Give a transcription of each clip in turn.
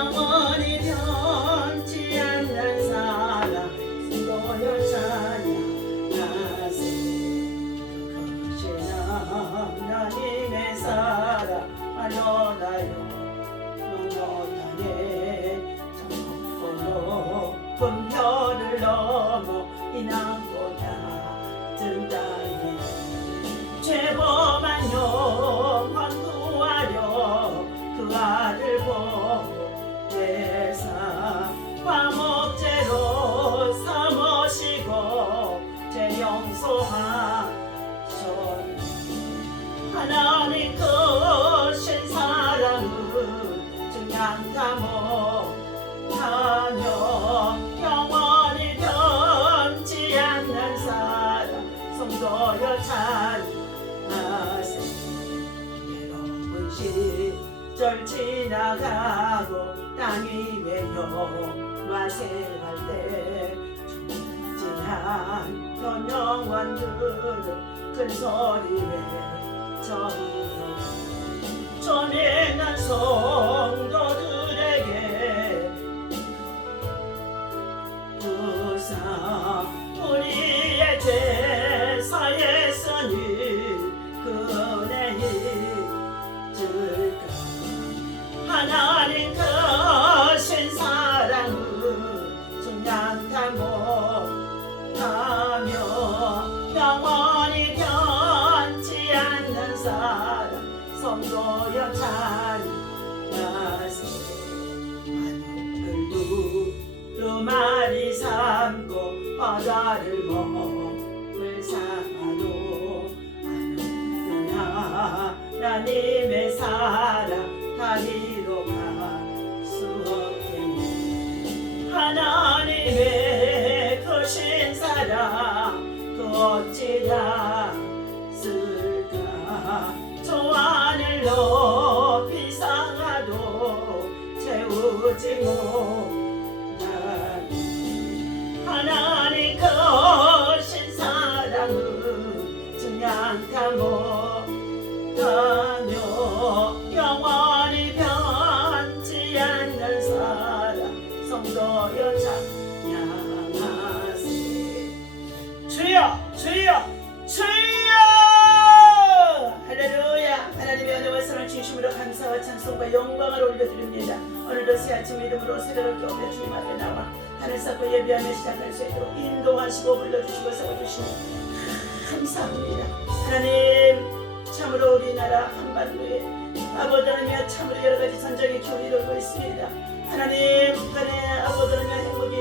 영원히 변치 않는 사랑 수고여 찬양하세. 그것이 하나님의 사랑 알로나요 영원하네. 높은 별을 넘어 이 낮고 낮은 땅에 죄범한 영혼 구하려 그 아들 보내사 화목제로 삼으시고 죄 용서하셨네. 하나님 크신 사랑은 증량다 못하며 영원히 변치 않는 사랑 성도여 찬양하세. 괴로운 시절 지나가고 땅 위에 영화 생활 때 죽지 않던 영혼들은 큰 소리 외쳐오고 전행한 성도들에게 부사 우리의 죄 사했으니 그 은혜 잊을까. 하나님 크신 사랑은 증량다 못하며 영원히 변치 않는 사랑 성도여 찬양하세. 만옥을 두루마리 삼고 바다를 몸을 삼아도 하나님의 사랑 다리로 갈 수 없겠네. 하나님의 크신 사랑 그 어찌 닿을까. 저 하늘 높이 상하도 채우지 못하니 하나님 크신 사랑은 증량다 못하며 영원히 변치 않는 사랑 성도여 찬양하세. 주여 주여 주여 할렐루야. 하나님의 은혜와 사랑을 진심으로 감사와 찬송과 영광을 올려드립니다. 오늘도 새 아침 믿음으로 새벽을 깨우며 주님 앞에 나와 하늘 쌓고 예배하며 시작할 수 있도록 인도하시고 불러주시고 세워주시니 감사합니다. 하나님 참으로 우리나라 한반도에 아버지라며 참으로 여러가지 전쟁의 기운이 이루고 있습니다. 하나님 북한의 아버지라며 행복이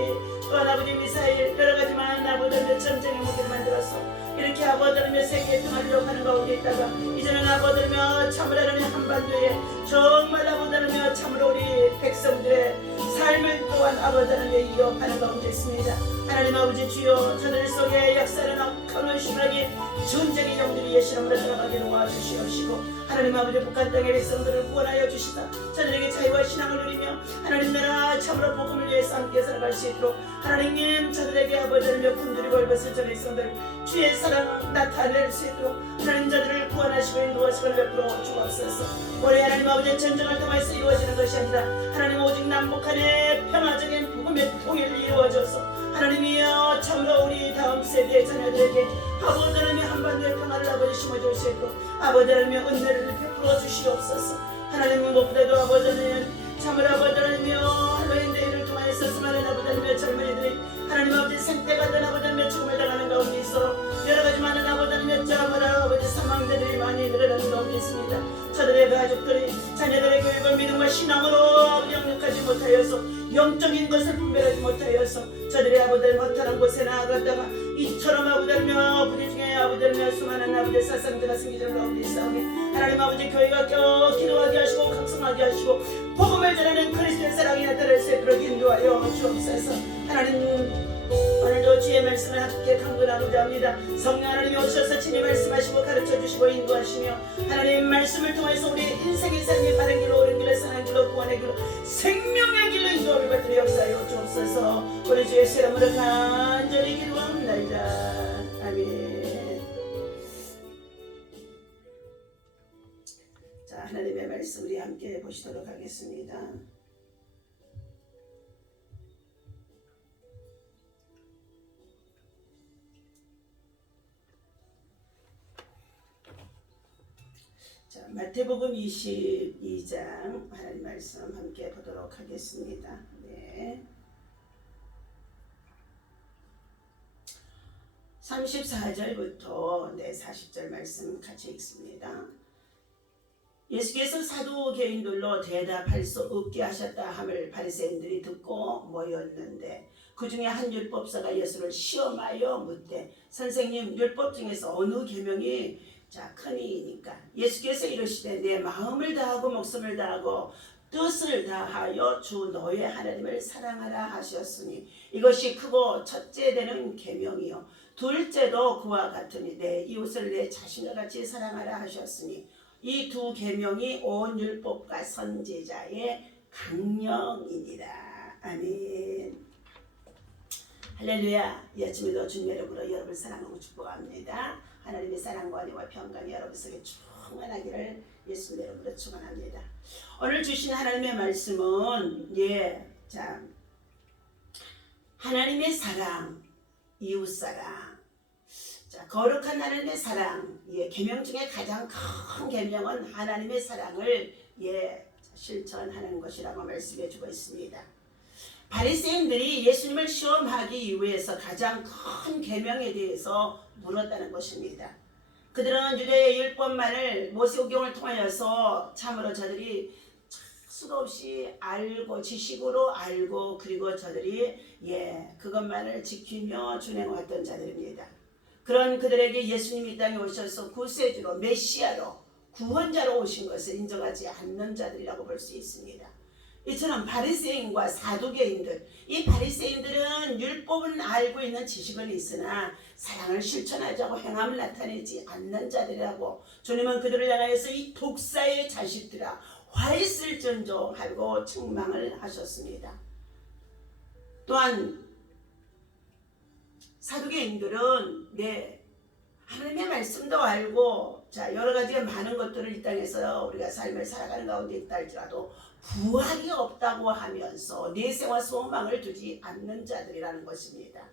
또한 아버지 미사일 여러가지 많은 아버지라며 전쟁의 무기를 만들어서 이렇게 아버지라며 세계의 평화를 욕하는 가운데 있다가 이제는 아버지라며 참으로 하나님 한반도에 정말 아버지라며 참으로 우리 백성들의 삶을 또한 아버지라며 이어가는 가운데 있습니다. 하나님 아버지 주여 저들 속에 역사는 억하고 심하게 전쟁의 영들이 예시름으로 들어가게 도와주시옵시고 하나님 아버지 북한 땅의 백성들을 구원하여 주시다 저들에게 자유와 신앙을 누리며 하나님 나라 참으로 복음을 위해서 함께 살아갈 수 있도록 하나님 저들에게 아버지를 군들이 벌벗을 저 백성들 주의 사랑 나타낼 수 있도록 하나님 저들을 구원하시고 인도하시고 베풀어 주옵소서. 올해 하나님 아버지 전쟁을 통해서 이루어지는 것이 아니라 하나님 오직 남북한의 평화적인 복음의 통일이 이루어져서 하나님이여 참으로 우리 다음 세대의 자녀들에게 아버지라며 한반도의 평화를 아버지 심어주시고 아버지라며 은혜를 베풀어 주시옵소서. 하나님 무엇보다도 아버지는 참으로 아버지라며 할로윈 데이를 통하여서 수많은 아버지라며 젊은이들이 하나님 아버지 생때가 된 아버지라며 죽음을 당하는 가운데 있어 여러가지 많은 아버지라며 참으로 아버지 사망자들이 많이 늘어나는 가운데 있습니다. 저들의 가족들이 자녀들의 교육을 믿음과 신앙으로 영역하지 못하여서 영적인 것을 분별하지 못하여서 저들의 아버지를 허탄한 곳에 나아갔다가 이처럼 아버지라며 부디 중에 아버지라며 수많은 아버지 사상자가 생기는 가운데 있사오니 하나님 아버지 교회가 기도하게 하시고 각성하게 하시고 복음을 전하는 그리스도의 사랑이 나타날 수 있도록 인도하여 주옵소서. 하나님 오늘도 주의 말씀을 함께 강구나누자 합니다. 성령 하나님이 오셔서 친히 말씀하시고 가르쳐주시고 인도하시며 하나님 말씀을 통해서 우리 인생의 삶이 바른 길로 옳은 길로 선한 길로 구원의 길로 생명의 길로 인도함을 받들어 역사하여 주옵소서. 우리 주의 이름으로 간절히 기도합니다. 아멘. 자 하나님의 말씀 우리 함께 보시도록 하겠습니다. 마태복음 22장 하나님 말씀 함께 보도록 하겠습니다. 네. 34절부터 40절 말씀 같이 읽습니다. 예수께서 사두개인들로 대답할 수 없게 하셨다 함을 바리새인들이 듣고 모였는데 그 중에 한 율법사가 예수를 시험하여 묻되 선생님 율법 중에서 어느 계명이 크니이니까 예수께서 이르시되 내 마음을 다하고 목숨을 다하고 뜻을 다하여 주 너의 하나님을 사랑하라 하셨으니 이것이 크고 첫째 되는 계명이요 둘째도 그와 같으니 내 이웃을 내 자신과 같이 사랑하라 하셨으니 이 두 계명이 온 율법과 선지자의 강령이니라. 아멘. 할렐루야. 이 아침에도 주님의 이름으로 여러분을 사랑하고 축복합니다. 하나님의 사랑과 은혜와 평강이 여러분 속에 충만하기를 예수님의 이름으로 축원합니다. 오늘 주신 하나님의 말씀은 하나님의 사랑, 이웃사랑. 거룩한 하나님의 사랑. 계명 중에 가장 큰 계명은 하나님의 사랑을 실천하는 것이라고 말씀해 주고 있습니다. 바리새인들이 예수님을 시험하기 위해서 가장 큰 계명에 대해서 물었다는 것입니다. 그들은 유대의 율법만을 모세오경을 통하여서 참으로 저들이 수도 없이 알고 지식으로 알고 그리고 저들이 그것만을 지키며 준행했던 자들입니다. 그런 그들에게 예수님이 이 땅에 오셔서 구세주로 메시아로 구원자로 오신 것을 인정하지 않는 자들이라고 볼 수 있습니다. 이처럼 바리새인과 사두개인들, 이 바리새인들은 율법은 알고 있는 지식은 있으나 사랑을 실천하자고 행함을 나타내지 않는 자들이라고 주님은 그들을 향하여서 이 독사의 자식들아 화 있을전조 하고 책망을 하셨습니다. 또한 사두개인들은 하나님의 말씀도 알고 여러 가지 많은 것들을 이 땅에서 우리가 삶을 살아가는 가운데 있다 할지라도 부활이 없다고 하면서 내세와 소망을 두지 않는 자들이라는 것입니다.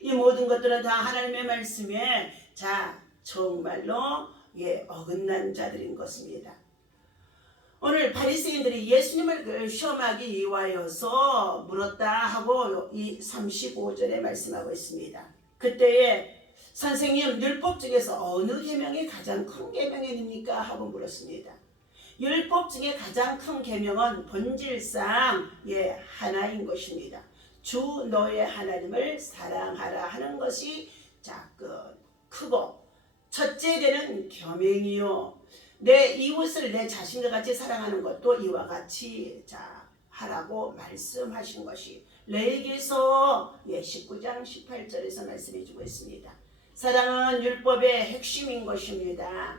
이 모든 것들은 다 하나님의 말씀에 정말로 어긋난 자들인 것입니다. 오늘 바리새인들이 예수님을 시험하기 위하여서 물었다 하고 이 35절에 말씀하고 있습니다. 그때에 선생님 율법 중에서 어느 계명이 가장 큰 계명입니까? 하고 물었습니다. 율법 중에 가장 큰 계명은 본질상 하나인 것입니다. 주 너의 하나님을 사랑하라 하는 것이 크고 첫째 되는 계명이요 내 이웃을 내 자신과 같이 사랑하는 것도 이와 같이 하라고 말씀하신 것이 레위기서 19장 18절에서 말씀해 주고 있습니다. 사랑은 율법의 핵심인 것입니다.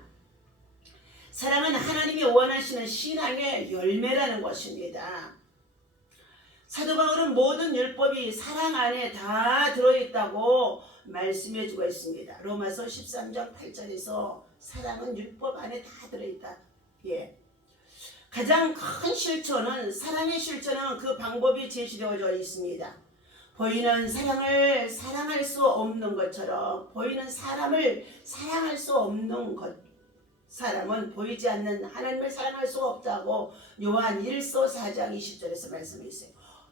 사랑은 하나님이 원하시는 신앙의 열매라는 것입니다. 사도 바울은 모든 율법이 사랑 안에 다 들어있다고 말씀해 주고 있습니다. 로마서 13장 8절에서 사랑은 율법 안에 다 들어있다. 가장 큰 실천은 사랑의 실천은 그 방법이 제시되어져 있습니다. 보이는 사랑을 사랑할 수 없는 것처럼 보이는 사람을 사랑할 수 없는 사람은 보이지 않는 하나님을 사랑할 수 없다고 요한 1서 4장 20절에서 말씀했어요.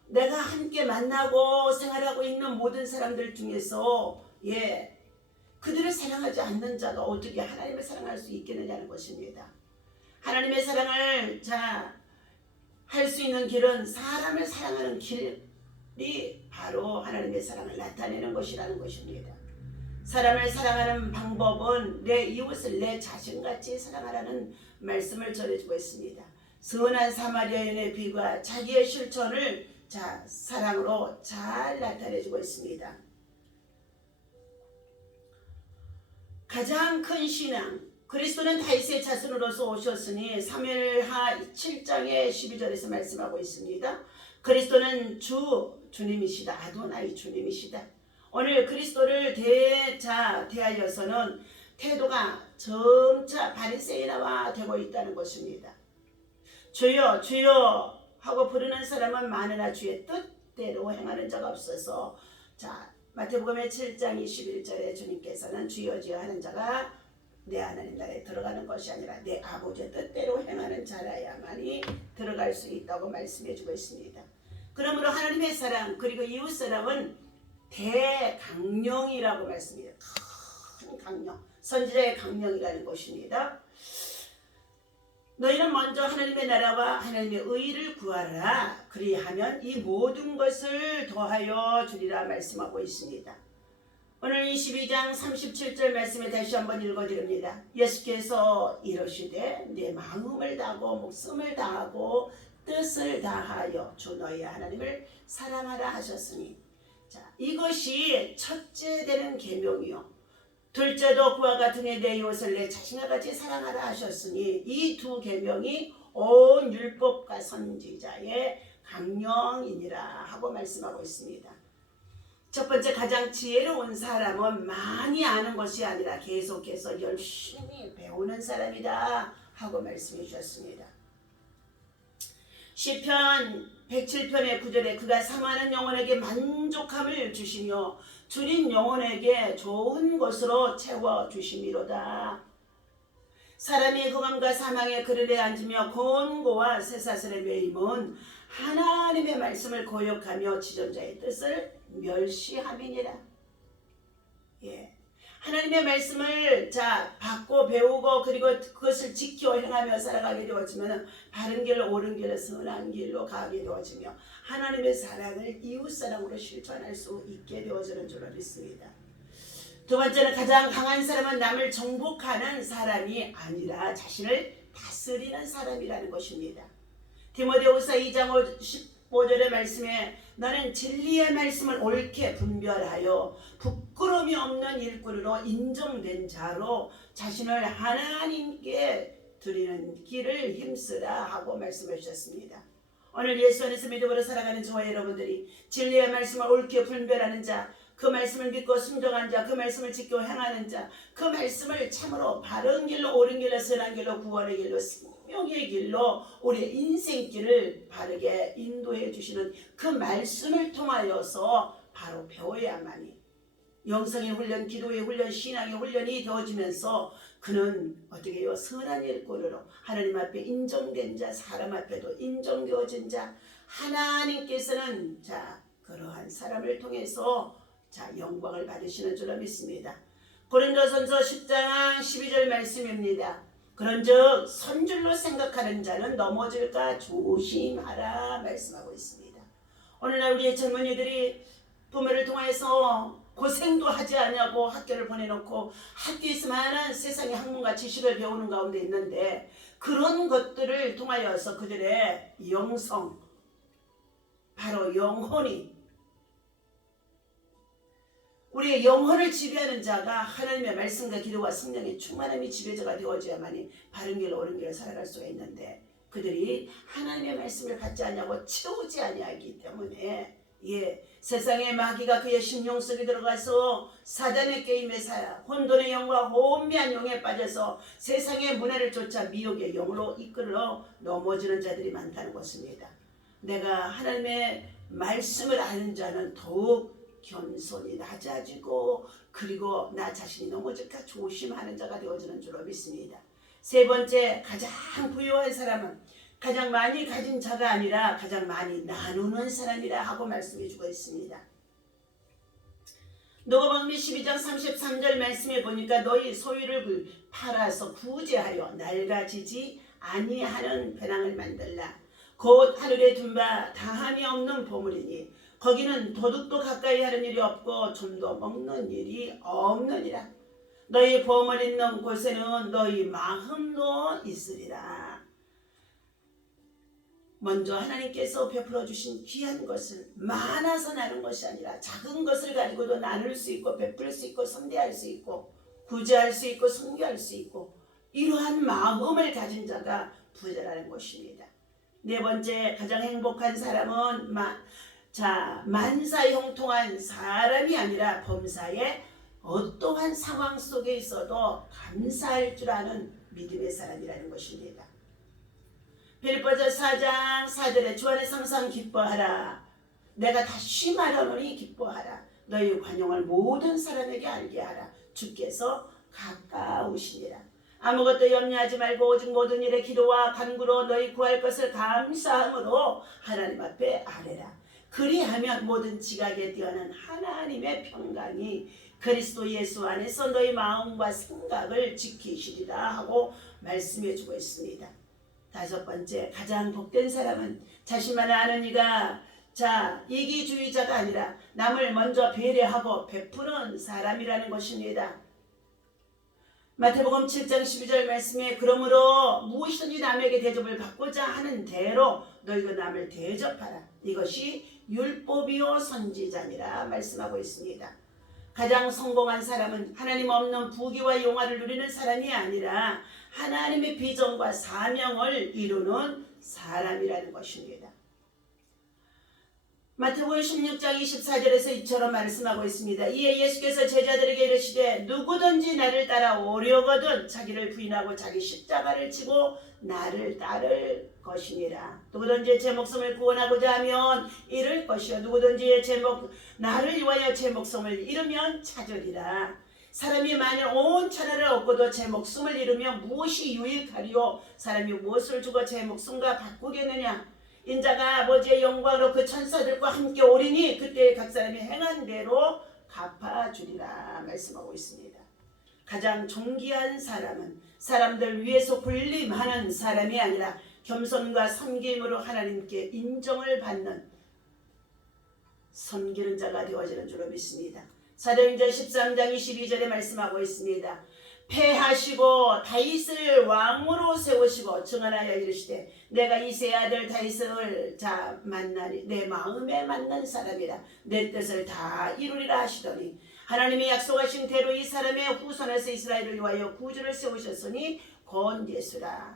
내가 함께 만나고 생활하고 있는 모든 사람들 중에서 그들을 사랑하지 않는 자가 어떻게 하나님을 사랑할 수 있겠느냐는 것입니다. 하나님의 사랑을 할 수 있는 길은 사람을 사랑하는 길이 바로 하나님의 사랑을 나타내는 것이라는 것입니다. 사람을 사랑하는 방법은 내 이웃을 내 자신같이 사랑하라는 말씀을 전해주고 있습니다. 선한 사마리아인의 비가 자기의 실천을 사랑으로 잘 나타내주고 있습니다. 가장 큰 신앙, 그리스도는 다윗의 자손으로서 오셨으니 사무엘하 7장의 12절에서 말씀하고 있습니다. 그리스도는 주님이시다. 아도나이 주님이시다. 오늘 그리스도를 대하여서는 태도가 점차 바리새인화가 되고 있다는 것입니다. 주여 주여 하고 부르는 사람은 많으나 주의 뜻대로 행하는 자가 없어서 마태복음의 7장 21절에 주님께서는 주여 주여 하는 자가 내 하나님 나라에 들어가는 것이 아니라 내 아버지의 뜻대로 행하는 자라야만이 들어갈 수 있다고 말씀해 주고 있습니다. 그러므로 하나님의 사랑 그리고 이웃 사랑은 대강령이라고 말씀해요. 큰 강령, 선지자의 강령이라는 것입니다. 너희는 먼저 하나님의 나라와 하나님의 의를 구하라. 그리하면 이 모든 것을 더하여 주리라 말씀하고 있습니다. 오늘 22장 37절 말씀에 다시 한번 읽어드립니다. 예수께서 이러시되 내 마음을 다하고 목숨을 다하고 뜻을 다하여 주 너희 하나님을 사랑하라 하셨으니, 자, 이것이 첫째 되는 계명이요 둘째도 그와 같은 내 이웃을 내 자신과 같이 사랑하라 하셨으니, 이 두 계명이 온 율법과 선지자의 강령이니라 하고 말씀하고 있습니다. 첫 번째, 가장 지혜로운 사람은 많이 아는 것이 아니라 계속해서 열심히 배우는 사람이다 하고 말씀해 주셨습니다. 시편 107편의 9절에 그가 사모하는 영혼에게 만족함을 주시며 주린 영혼에게 좋은 것으로 채워주심이로다. 사람이 흑암과 사망의 그늘에 앉으며 곤고와 쇠사슬에 매임은 하나님의 말씀을 거역하며 지존자의 뜻을 멸시함이니라. 예. 하나님의 말씀을 받고 배우고 그리고 그것을 지켜 행하며 살아가게 되어지면 바른 길로 옳은 길로 선한 길로 가게 되어지며 하나님의 사랑을 이웃 사랑으로 실천할 수 있게 되어지는 줄로 믿습니다. 두 번째는 가장 강한 사람은 남을 정복하는 사람이 아니라 자신을 다스리는 사람이라는 것입니다. 디모데후서 2장 15절의 말씀에 너는 진리의 말씀을 옳게 분별하여 부끄러움이 없는 일꾼으로 인정된 자로 자신을 하나님께 드리는 길을 힘쓰라 하고 말씀해 주셨습니다. 오늘 예수 안에서 믿음으로 살아가는 저와 여러분들이 진리의 말씀을 옳게 분별하는 자, 그 말씀을 믿고 순종한 자, 그 말씀을 지켜 행하는 자, 그 말씀을 참으로 바른 길로 옳은 길로 선한 길로 구원의 길로 생명의 길로 우리의 인생길을 바르게 인도해 주시는 그 말씀을 통하여서 바로 배워야만이 영성의 훈련, 기도의 훈련, 신앙의 훈련이 되어지면서 그는 어떻게 해요? 선한 일꾼으로 하나님 앞에 인정된 자, 사람 앞에도 인정되어진 자, 하나님께서는 그러한 사람을 통해서 영광을 받으시는 줄로 믿습니다. 고린도전서 10장 12절 말씀입니다. 그런즉 선줄로 생각하는 자는 넘어질까 조심하라 말씀하고 있습니다. 오늘날 우리의 젊은이들이 부모를 통해서 고생도 하지 않냐고 학교를 보내놓고 학교에서 많은 세상의 학문과 지식을 배우는 가운데 있는데, 그런 것들을 통하여서 그들의 영성, 바로 영혼이, 우리의 영혼을 지배하는 자가 하나님의 말씀과 기도와 성령의 충만함이 지배자가 되어져야만이 바른 길로 옳은 길을 살아갈 수가 있는데, 그들이 하나님의 말씀을 받지 않냐고 채우지 아니하기 때문에 세상의 마귀가 그의 심령 속에 들어가서 사단의 게임에 사야 혼돈의 영과 혼미한 영에 빠져서 세상의 문화를 쫓아 미혹의 영으로 이끌어 넘어지는 자들이 많다는 것입니다. 내가 하나님의 말씀을 아는 자는 더욱 겸손히 낮아지고 그리고 나 자신이 넘어질까 조심하는 자가 되어지는 줄로 믿습니다. 세 번째, 가장 부유한 사람은 가장 많이 가진 자가 아니라 가장 많이 나누는 사람이라 하고 말씀해 주고 있습니다. 누가복음 12장 33절 말씀에 보니까 너희 소유를 팔아서 부재하여 낡아지지 아니하는 배낭을 만들라. 곧 하늘에 둔 바 다함이 없는 보물이니 거기는 도둑도 가까이 하는 일이 없고 좀도 먹는 일이 없느니라. 너희 보물 있는 곳에는 너희 마음도 있으리라. 먼저 하나님께서 베풀어 주신 귀한 것을 많아서 나눈 것이 아니라 작은 것을 가지고도 나눌 수 있고 베풀 수 있고 선대할 수 있고 구제할 수 있고 선교할 수 있고 이러한 마음을 가진 자가 부자라는 것입니다. 네 번째, 가장 행복한 사람은 만사형통한 사람이 아니라 범사에 어떠한 상황 속에 있어도 감사할 줄 아는 믿음의 사람이라는 것입니다. 빌립보서 4장 4절에 주 안에서 항상 기뻐하라. 내가 다시 말하노니 기뻐하라. 너희 관용을 모든 사람에게 알게 하라. 주께서 가까우시니라. 아무것도 염려하지 말고 오직 모든 일에 기도와 간구로 너희 구할 것을 감사함으로 하나님 앞에 아뢰라. 그리하면 모든 지각에 뛰어난 하나님의 평강이 그리스도 예수 안에서 너희 마음과 생각을 지키시리라 하고 말씀해 주고 있습니다. 다섯 번째, 가장 복된 사람은 자신만 아는 이가 이기주의자가 아니라 남을 먼저 배려하고 베푸는 사람이라는 것입니다. 마태복음 7장 12절 말씀에 그러므로 무엇이든지 남에게 대접을 받고자 하는 대로 너희도 남을 대접하라. 이것이 율법이요 선지자니라 말씀하고 있습니다. 가장 성공한 사람은 하나님 없는 부귀와 영화를 누리는 사람이 아니라 하나님의 비전과 사명을 이루는 사람이라는 것입니다. 마태복음 16장 24절에서 이처럼 말씀하고 있습니다. 이에 예수께서 제자들에게 이르시되 누구든지 나를 따라오려거든 자기를 부인하고 자기 십자가를 지고 나를 따를 것이니라. 누구든지 제 목숨을 구원하고자 하면 잃을 것이요 누구든지 나를 위하여 제 목숨을 잃으면 찾으리라. 사람이 만일 온 천하를 얻고도 제 목숨을 잃으면 무엇이 유익하리요? 사람이 무엇을 주고 제 목숨과 바꾸겠느냐? 인자가 아버지의 영광으로 그 천사들과 함께 오리니 그때 각 사람이 행한 대로 갚아주리라 말씀하고 있습니다. 가장 존귀한 사람은 사람들 위에서 군림하는 사람이 아니라 겸손과 섬김으로 하나님께 인정을 받는 섬기는 자가 되어지는 줄로 믿습니다. 사도행전 13장 22절에 말씀하고 있습니다. 패하시고 다윗을 왕으로 세우시고 증언하여 이르시되 내가 이새의 아들 다윗을 만나니 내 마음에 맞는 사람이라 내 뜻을 다 이루리라 하시더니 하나님이 약속하신 대로 이 사람의 후손에서 이스라엘을 위하여 구주를 세우셨으니 곧 예수라.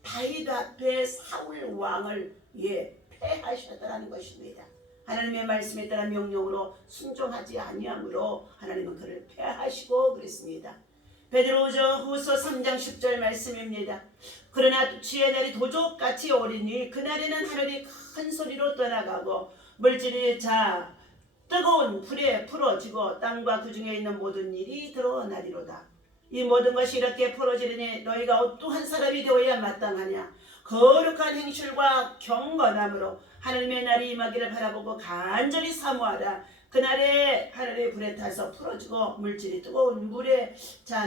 다윗 앞에 사울 왕을 패하셨다는 것입니다. 하나님의 말씀에 따른 명령으로 순종하지 아니하므로 하나님은 그를 패하시고 그랬습니다. 베드로후서 3장 10절 말씀입니다. 그러나 주의 날이 도적같이 오리니 그날에는 하늘이 큰 소리로 떠나가고 물질이 뜨거운 불에 풀어지고 땅과 그 중에 있는 모든 일이 드러나리로다. 이 모든 것이 이렇게 풀어지리니 너희가 어떠한 사람이 되어야 마땅하냐? 거룩한 행실과 경건함으로 하나님의 날이 임하기를 바라보고 간절히 사모하라. 그날에 하늘의 불에 타서 풀어지고 물질이 뜨거운 물에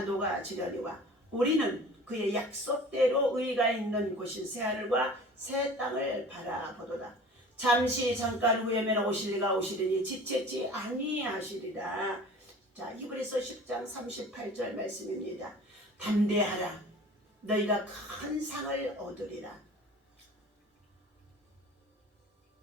녹아지려니와 우리는 그의 약속대로 의가 있는 곳인 새하늘과 새 땅을 바라보도다. 잠시 잠깐 후에면 오실 이가 오시리니 지체치 아니하시리라. 히브리서 10장 38절 말씀입니다. 담대하라. 너희가 큰 상을 얻으리라.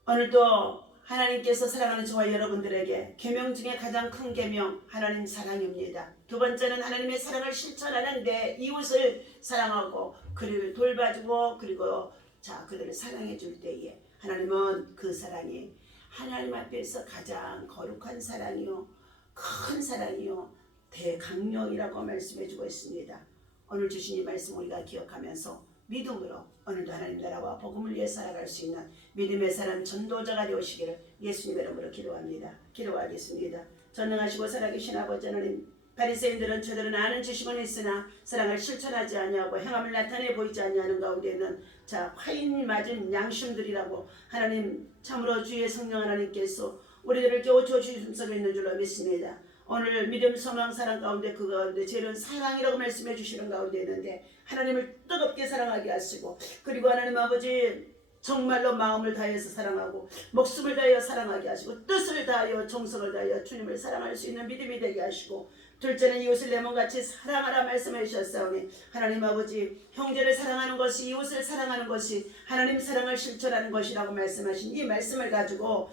오늘도 하나님께서 사랑하는 저와 여러분들에게 계명 중에 가장 큰 계명 하나님 사랑입니다. 두 번째는 하나님의 사랑을 실천하는 내 이웃을 사랑하고 그를 돌봐주고 그리고 그들을 사랑해 줄 때에 하나님은 그 사랑이 하나님 앞에서 가장 거룩한 사랑이요 큰 사랑이요 대강령이라고 말씀해 주고 있습니다. 오늘 주신 이 말씀 우리가 기억하면서 믿음으로 오늘도 하나님 나라와 복음을 위해 살아갈 수 있는 믿음의 사람 전도자가 되시기를 예수님 이름으로 기도합니다. 기도하겠습니다. 전능하시고 살아계신 아버지 하나님, 바리새인들은 저들은 아는 지식은 있으나 사랑을 실천하지 아니하고 행함을 나타내 보이지 아니하는 가운데는 화인 맞은 양심들이라고 하나님 참으로 주의 성령 하나님께서 우리들을 깨우쳐 주심속에 있는 줄로 믿습니다. 오늘 믿음, 소망, 사랑 가운데 그 가운데 제일은 사랑이라고 말씀해 주시는 가운데 있는데 하나님을 뜨겁게 사랑하게 하시고 그리고 하나님 아버지 정말로 마음을 다해서 사랑하고 목숨을 다하여 사랑하게 하시고 뜻을 다하여 정성을 다하여 주님을 사랑할 수 있는 믿음이 되게 하시고 둘째는 이웃을 내 몸같이 사랑하라 말씀해 주셨사오니 하나님 아버지 형제를 사랑하는 것이 이웃을 사랑하는 것이 하나님 사랑을 실천하는 것이라고 말씀하신 이 말씀을 가지고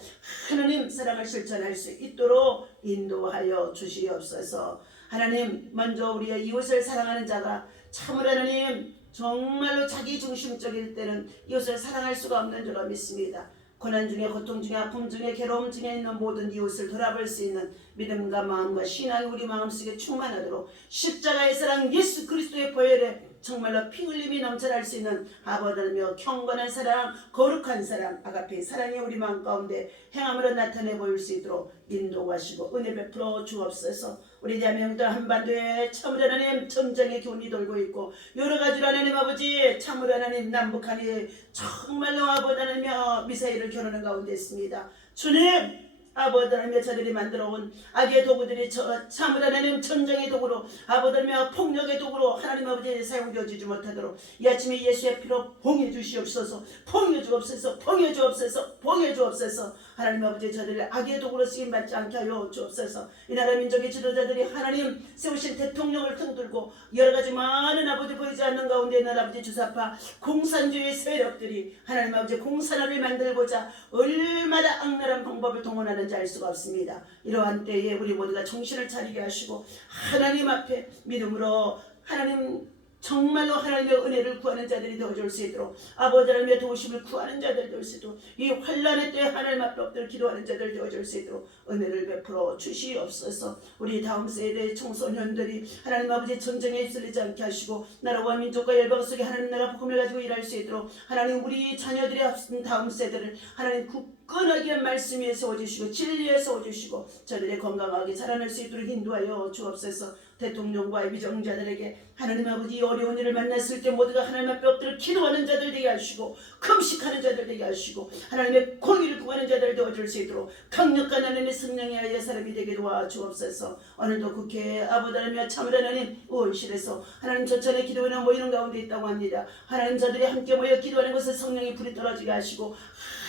하나님 사랑을 실천할 수 있도록 인도하여 주시옵소서. 하나님 먼저 우리의 이웃을 사랑하는 자가 참으로 하나님 정말로 자기 중심적일 때는 이웃을 사랑할 수가 없는 줄로 믿습니다. 고난 중에 고통 중에 아픔 중에 괴로움 중에 있는 모든 이웃을 돌아볼 수 있는 믿음과 마음과 신앙이 우리 마음속에 충만하도록 십자가의 사랑 예수 그리스도의 보혈에 정말로 피 흘림이 넘쳐날 수 있는 아버지며 경건한 사랑, 거룩한 사랑, 아가페 사랑이 우리 마음 가운데 행함으로 나타내 보일 수 있도록 인도하시고 은혜 베풀어 주옵소서. 우리 대한민국 한반도에 참으로 하나님 전쟁의 기운이 돌고 있고 여러 가지로 하나님 아버지 참으로 하나님 남북한이 정말로 아버지 하나님여 미사일을 겨누는 가운데 있습니다. 주님 아버지 하나님여 저들이 만들어온 악의 도구들이 참으로 하나님 전쟁의 도구로 아버지 하나님여 폭력의 도구로 하나님 아버지 사용되어지지 못하도록 이 아침에 예수의 피로 봉해 주시옵소서. 봉해 주옵소서. 봉해 주옵소서. 봉해 주옵소서. 하나님 아버지 저들을 악의 도구로 쓰임받지 않게 하여 주옵소서. 이 나라 민족의 지도자들이 하나님 세우신 대통령을 등들고 여러가지 많은 아버지 보이지 않는 가운데 있는 아버지 주사파 공산주의 세력들이 하나님 아버지 공산화를 만들고자 얼마나 악랄한 방법을 동원하는지 알 수가 없습니다. 이러한 때에 우리 모두가 정신을 차리게 하시고 하나님 앞에 믿음으로 하나님 정말로 하나님의 은혜를 구하는 자들이 되어줄 수 있도록 아버지 하나님의 도우심을 구하는 자들 되어줄 수 있도록 이 환난의 때에 하나님 앞에 엎드려 기도하는 자들 되어줄 수 있도록 은혜를 베풀어 주시옵소서. 우리 다음 세대의 청소년들이 하나님 아버지 전쟁에 휩쓸리지 않게 하시고 나라와 민족과 열방 속에 하나님 나라 복음을 가지고 일할 수 있도록 하나님 우리 자녀들의 다음 세대를 하나님 굳건하게 말씀 위에 세워주시고 진리에 세워주시고 저들의 건강하게 자라날 수 있도록 인도하여 주옵소서. 대통령과 위정자들에게 하나님 아버지 어려운 일을 만났을 때 모두가 하나님 앞에 엎드려 기도하는 자들 되게 하시고 금식하는 자들 되게 하시고 하나님의 공의를 구하는 자들 도와줄 수 있도록 강력한 하나님의 성령에 하여 사람이 되게 도와주옵소서. 오늘도 국회에 아버지 하나님과 참으로 하나님 의원실에서 하나님 전천의 기도회나 모이는 가운데 있다고 합니다. 하나님 저들이 함께 모여 기도하는 것을 성령이 불이 떨어지게 하시고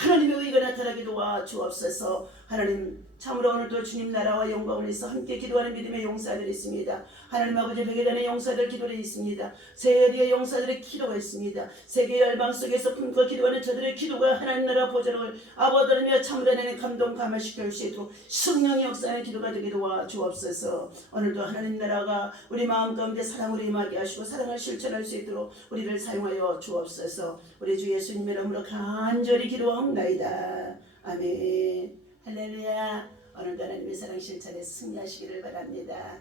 하나님의 의가 나타나게 도와주옵소서. 하나님 참으로 오늘도 주님 나라와 영광을 위해서 함께 기도하는 믿음의 용사들이 있습니다. 하나님 아버지 백일단의 용사들 기도를 있습니다. 세계의 용사들의 기도가 있습니다. 세계 열방 속에서 품고 기도하는 저들의 기도가 하나님 나라 보좌를 아버지 하나님의 참으로 하나님 감동 감화시킬 수 있도록 성령의 역사의 기도가 되게 도와주옵소서. 오늘도 하나님 나라가 우리 마음 가운데 사랑으로 임하게 하시고 사랑을 실천할 수 있도록 우리를 사용하여 주옵소서. 우리 주 예수님의 이름으로 간절히 기도하옵나이다. 아멘. 할렐루야. 오늘도 하나님의 사랑 실천에 승리하시기를 바랍니다.